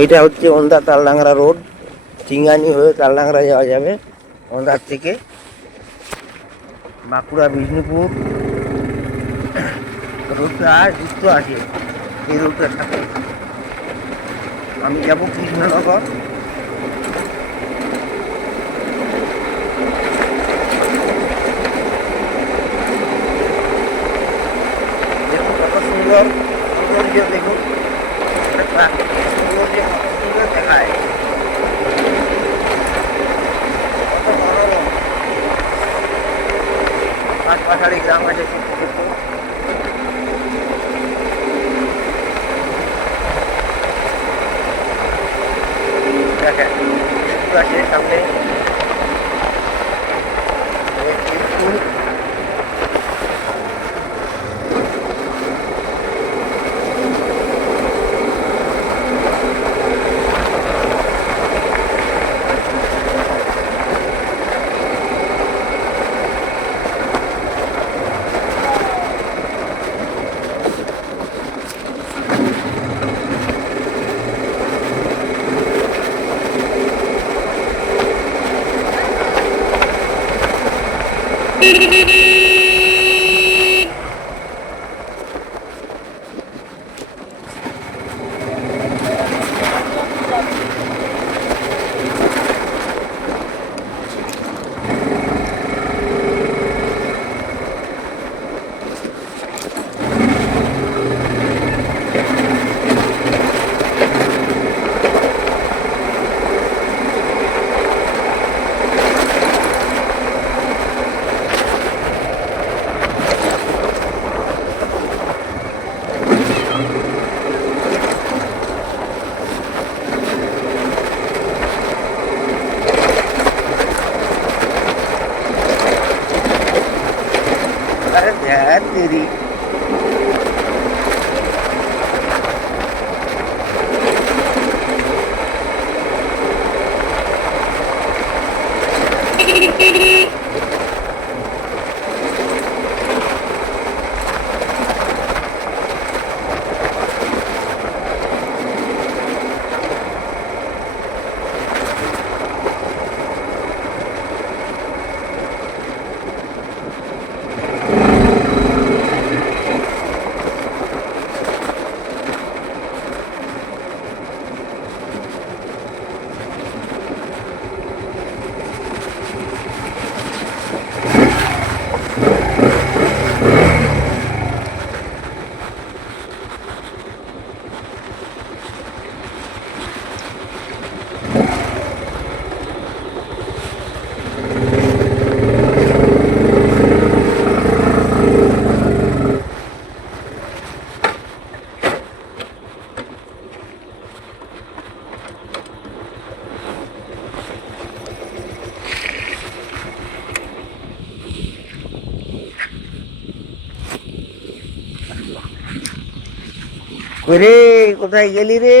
এটা হচ্ছে ওন্দা তালডাংরা রোড। চিঙ্গানি হয়ে তালডাংরা যাওয়া যাবে ওন্দার থেকে। বাঁকুড়া বিষ্ণুপুর রোডটা যুক্ত আছে এই রোডটার সাথে। আমি যাব কৃষ্ণনগর। দেখুন কত সুন্দর সৌন্দর্য, দেখুন প্রাকৃতিক সৌন্দর্য কত সুন্দর দেখায়, কত মনোরম। পাঁচ পাহাড়ি গ্রাম আছে ছোট্ট ছোট্ট। দেখেন আছে সামনে স্কুল। अरे ध्यान तेरी। রে কোথায় গেলি রে?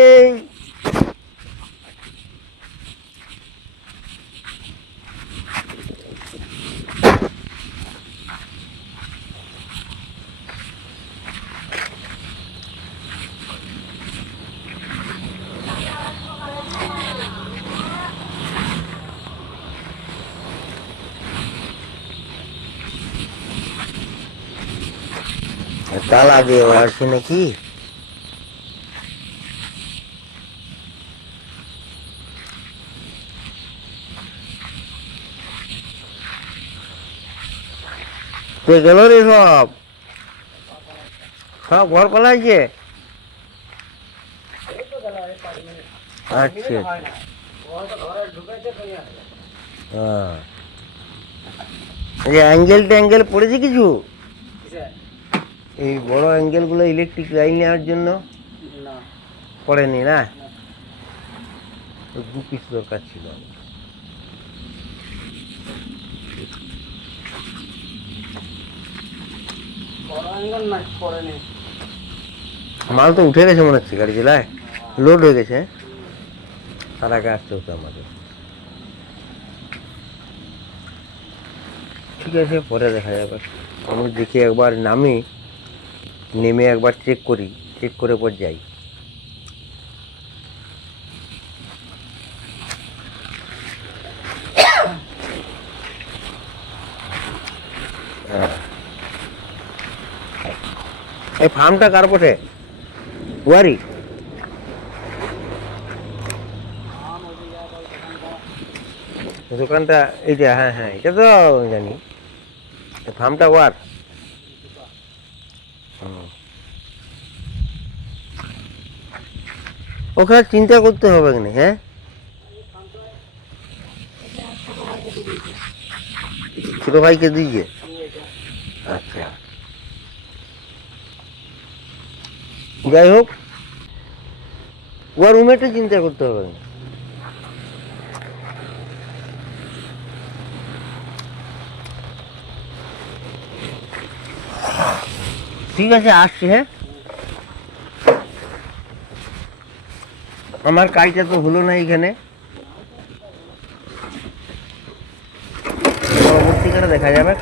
তালা দিয়ে আসছে নাকি? গেল রে সব, সব ঘর পালাইছে। আচ্ছা অ্যাঙ্গেল ট্যাঙ্গেল পড়েছে কিছু? এই বড় অ্যাঙ্গেল গুলো ইলেকট্রিক লাইন নেওয়ার জন্য পড়েনি না? দু পিস দরকার ছিল। মাল তো উঠে গেছে মনে হচ্ছে গাড়ি জেলায়, লোড হয়ে গেছে। তার আগে আসতে হতো আমাদের। ঠিক আছে, পরে দেখা যাবে। আমি দেখি একবার নামি, নেমে একবার চেক করি, চেক করে পর যাই। এই ফার্মটা কার পথে ওয়ারি? দোকানটা এইটা, হ্যাঁ হ্যাঁ এটা তো জানি। ফার্মটা ওয়ার। ওখানে চিন্তা করতে হবে না, হ্যাঁ ছোট ভাইকে দিয়ে। আচ্ছা যাই হোক, ওর রুমেটা চিন্তা করতে হবে না। ঠিক আছে, আসছি। হ্যাঁ, আমার কাজটা তো হলো না এখানে, পরবর্তীকালে দেখা যাবে।